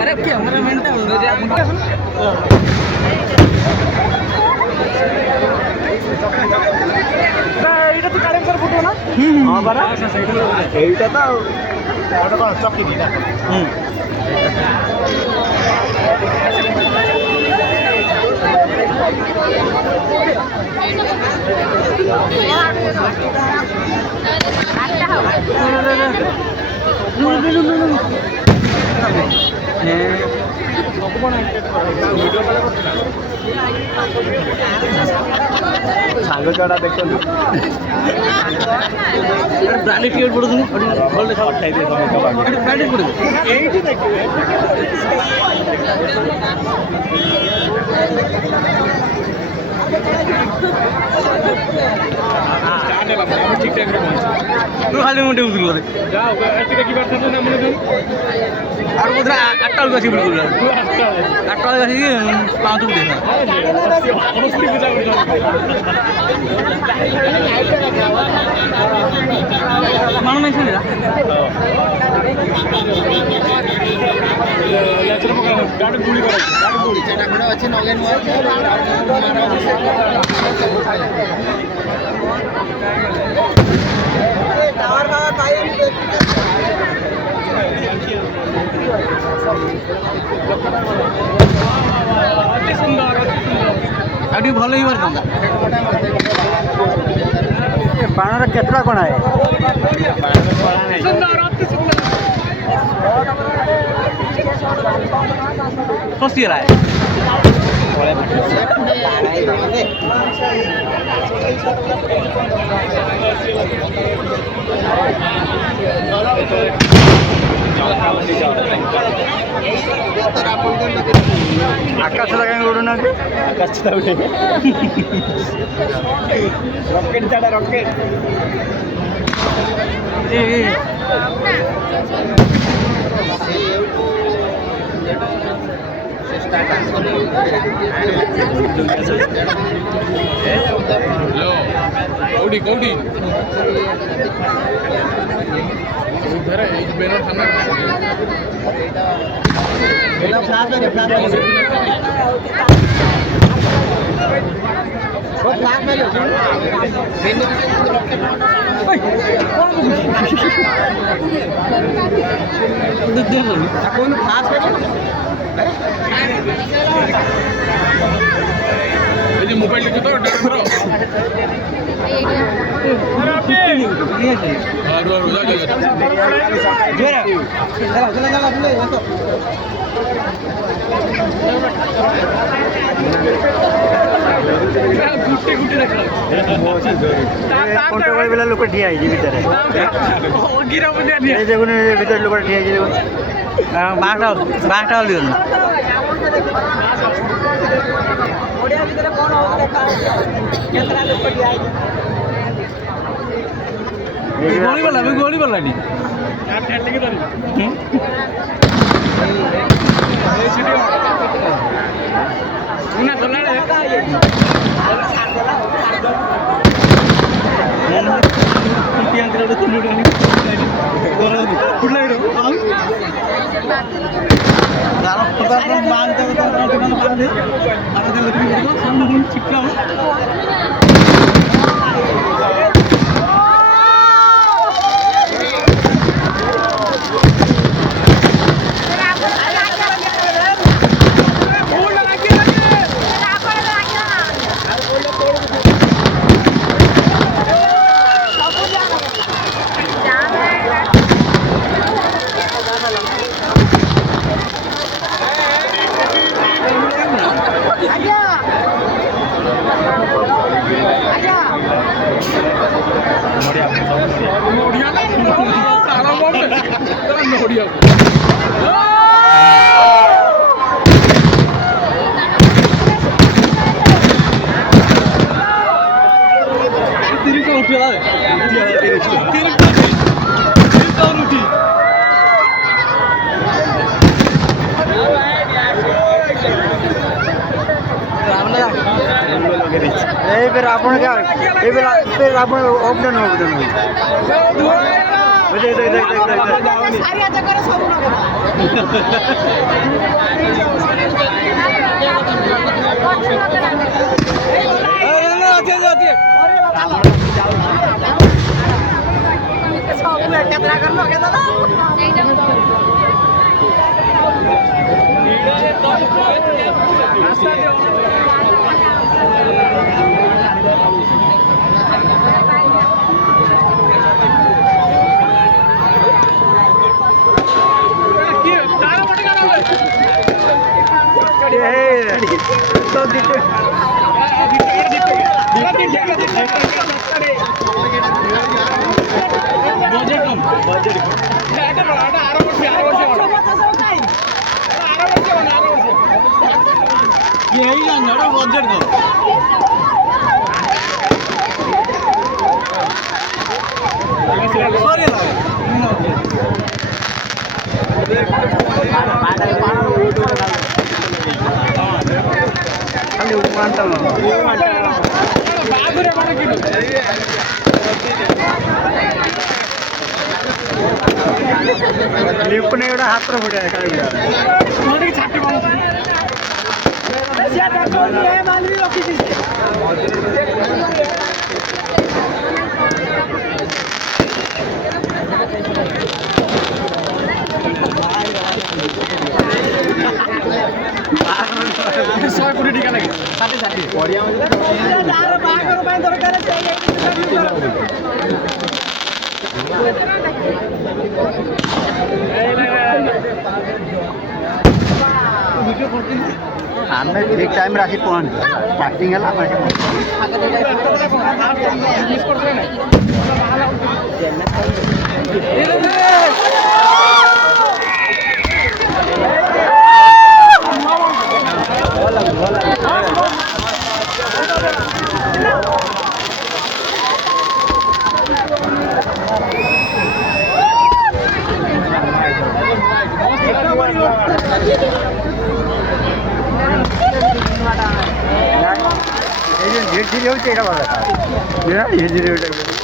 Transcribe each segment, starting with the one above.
अरे camera man এইটা তো কারেন্ট ফুটো না হ্যাঁ বারা এইটা তো এটা কোন চকি দিনা সাঙ্গ চড়া দেখো ব্র্যান্ডেড টিয়ার পড়ে তুমি বললে খাবার খাই দিয়ে ব্র্যান্ডেড পড়ে এইটি দেখো ঠিক টাইম রে তুই খালি মোটে উঠল রে যাও একটা কি বার্তা না মনে করি আর কোথা আটটা গাছি বলি করলাম আটটা গাছি পাঁচ উঠে না অবশ্যই পূজা করতে মানুষ নাই শুনে গাড়ি গুলি করে গাড়ি গুলি যেটা করে আছে নগেন টাওয়ার বাবা তাই अभी भल ही बार बाण केतटा कोण आहे कशी राय आकाश लगा उड़ना आकाश उठे रॉकेट चढ़ा रॉकेट कौड़ी कौड़ी उधर है एक बैनर था ना बेला फ्लैश है फ्लैश वो फ्लैश में लो बैनर से रॉकेट ओए कौन देख लो कौन फ्लैश में ये मोबाइल लेके तो डर करो आरो जा जा जोरा चला चला चला ले तो गुट्टे गुट्टे रख फोटो वाले वाला लोग ठिया है जी भीतर है ओ गिरा बने ठिया ये देखो ने भीतर लोग ठिया है बाटा बाटा लियो ओडिया भीतर कौन हो देखा केतरा लोग ठिया है गोली वाला नहीं यार ठेठ के धरी ये सीधी उना दलाले का ये साथ दला पियान करे तो लुडो नहीं कुडला इडो दारा पता मान दे तो मान दे आने दे लगी सामने चिपका এবার আপনাকে এবার আপনার অপডাউন তো দিতে বজেট কম খালি উমানটা లిప్పుని కూడా హాత్ర పడారు కాదు ଆମେ ଠିକ୍ ଟାଇମ୍ରେ ଆସି ପହଞ୍ଚୁ ଷ୍ଟାର୍ଟିଂ ହେଲା ଆମେ धीरे धीरे होते धीरे धीरे होते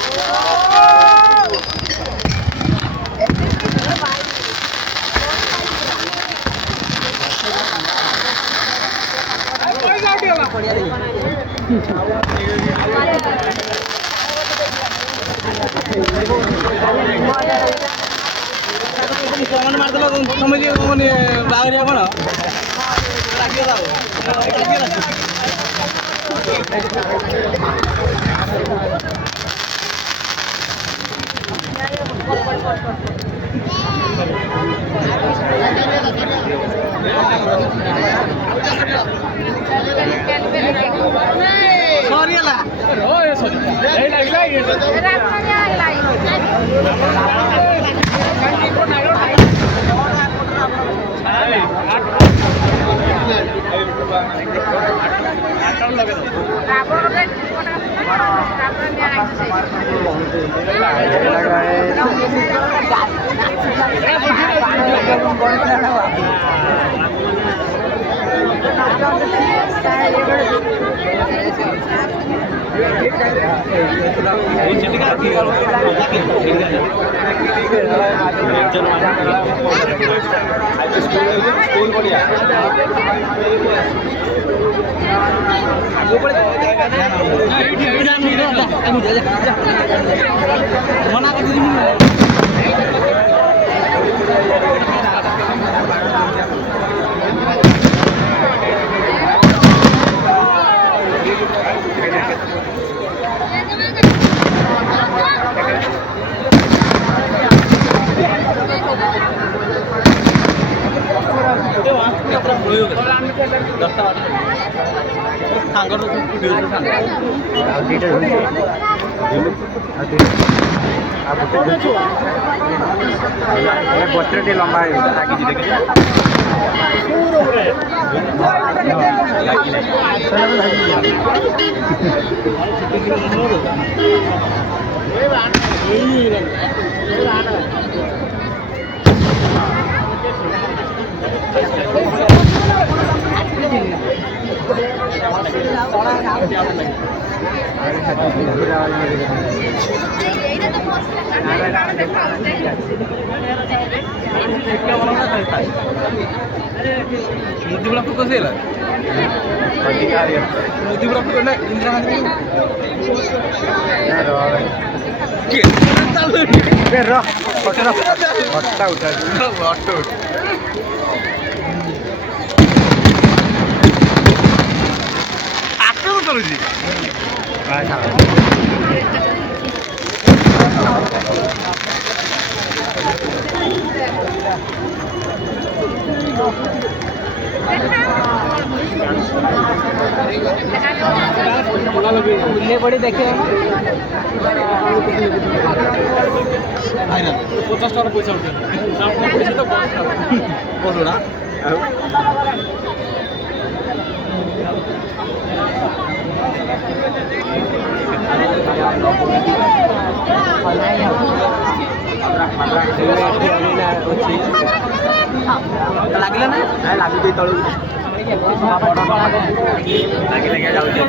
ବତ୍ରରେ ଟିକେ ଲମ୍ବା ଲାଗିଛି ଦେଖିଲେ मोदी ब्लॉक को कसे मोदी ब्लॉक को ना इंदिरा गांधी बुल्ले पड़ी देखे 50 টাকা পয়সা উঠে তো কতটা ଲାଗିଲା ନା ଲାଗୁଛି ତଳକୁ ଲାଗି ଲାଗି ଯାଉଛି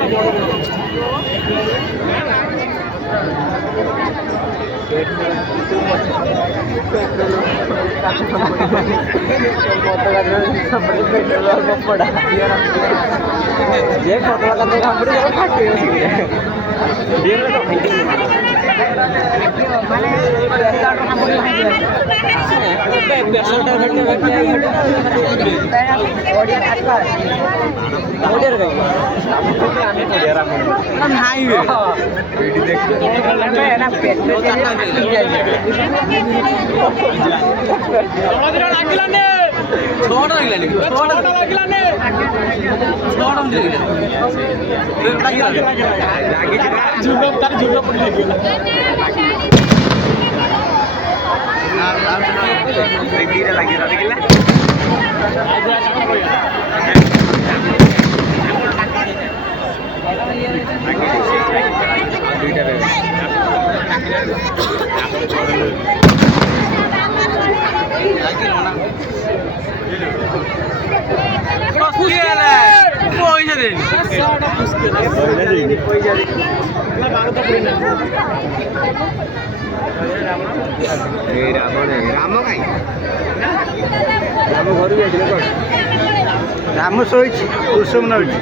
राम शोई कुसुम नौची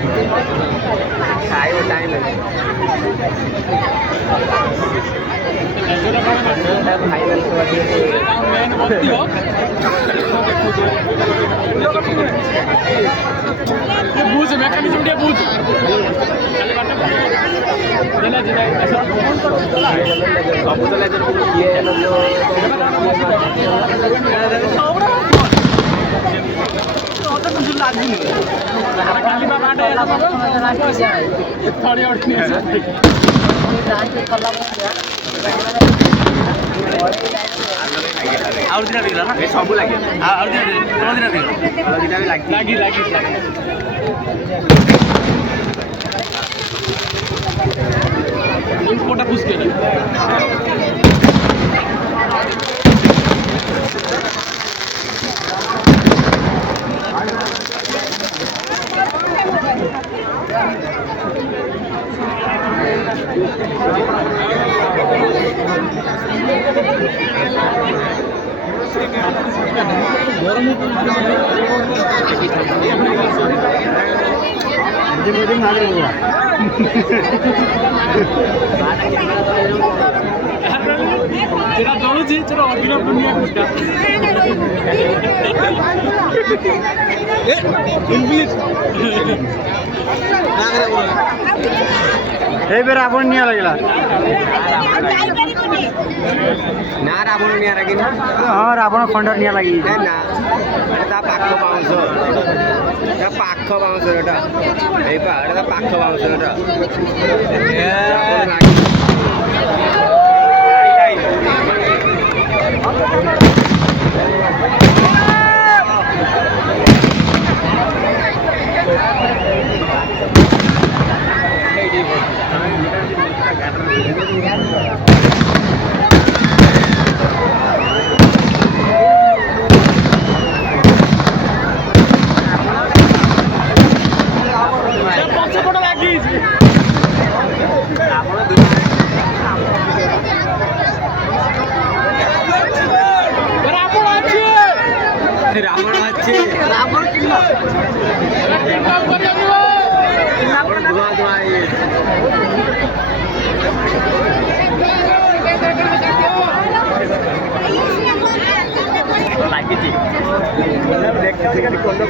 खाइब टाइम बुझ मेकानिज्म टे बुझ और दिन बिगला ना सब लगे और दिन भी लगी कोटा पूछ के जेरा जळुची जेरा अभिनय पुण्य कुठा इंग्लिश ए बेर आपण निया लागला ना रावण निया लागी ना हां रावण खंडर निया लागी ना ता पाक पाउँछ ता पाक ବାଉଁଶଟା ଏଇ ପା ଏଇଟା ପାଖ ବାଉଁଶଟା ରାବଣ ଅଛି ରାବଣ କିଲ ରାବଣ ଧୂଆ ଧୂଆ ଲାଗିଛି ଦେଖିଛି ଖାଲି କଣ୍ଡ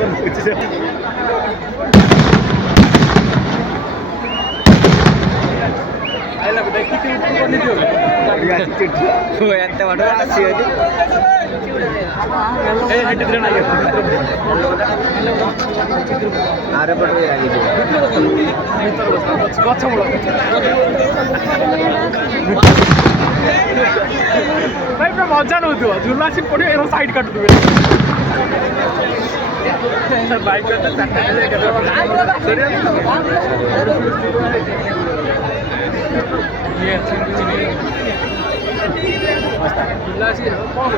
ଏତେ ବାଟ ଆସିବ ଆରେ ପଟେ ଗଛ ମୂଳ ଭାଇ ପୁରା ମଜା ନଉଥିବ ଝୁଲା ଆସି ପଡ଼ିବ ଏର ସାଇଡ୍ କାଟୁଥିବେ ବାଇକ୍ ଝୁଲା ଆସି କ'ଣ